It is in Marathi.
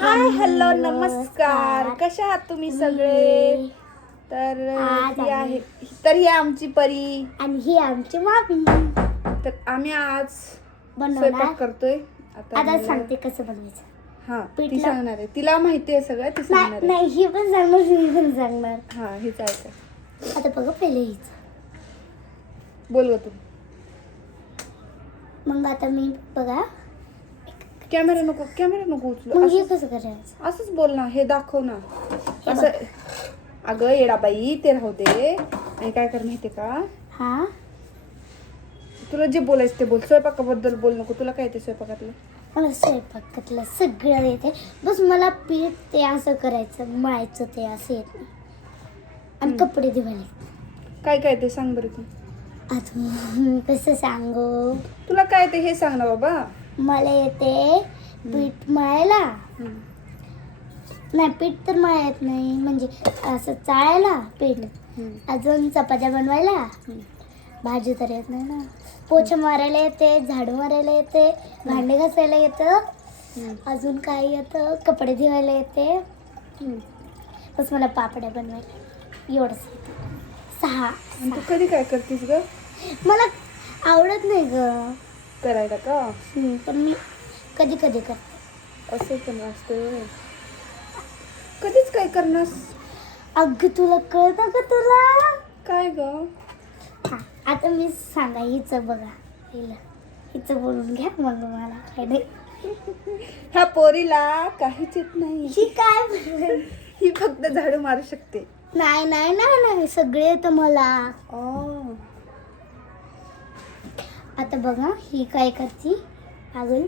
हाय हॅलो नमस्कार, कशा आहात तुम्ही सगळे? तर ही आमची परी आणि ही आमची मामी. तर आम्ही आज बनवणार स्वयंपाक करतोय. आता सांगते कसं बनवायचं. हा ती सांगणार आहे, तिला माहिती आहे सगळं, ती सांगणार आहे. नाही ही पण सांगणार, ही पण सांगणार. हा हीच आहे. आता बघा पहिले हीच. बोल ग तू. मग आता मी बघा. कॅमेरा नको उचलू. मग हे कसं करायचं? असंच बोल ना, हे दाखव ना. असं अगं येडाबाई, ते राहू दे. आणि काय कर माहितीये का, हा तुला जे बोलायचं ते बोल. स्वयंपाकाबद्दल बोल नको. तुला काय येते स्वयंपाकातलं? मला स्वयंपाकातलं सगळं येते, बस मला पीठ ते असं करायचं, मळायचं ते असं येत नाही. आणि कपडे धुवायला काय काय ते सांग बरं तू. आता मी कसं सांगू? तुला काय ते हे सांग ना बाबा. मला येते पीठ मळायला. नाही पीठ तर मळायत नाही, म्हणजे असं चाळायला पीठ. अजून चपात्या बनवायला. भाजी तर येत नाही ना. पोछा मारायला येते, झाडू मारायला येते, भांडे घासायला येतं. अजून काय येतं? कपडे धुवायला येते. बस मला पापड्या बनवायला एवढंच येतं. 6. तू कधी काय करतीस ग? मला आवडत नाही ग करायला का? पण मी कधी कधी करते. असं पण असतं. कधीच काय करणार? अगं तुला कळतं का तुला? काय ग? हा आता मी सांगा हिचं बघा. हिचं बोलून घ्या, मग मला काय नाही. ह्या पोरीला काहीच येत नाही. ही काय बोलेल? ही फक्त झाडू मारू शकते. नाही नाही नाही नाही, सगळे येतं मला. आता बघा ही काय करते. अगं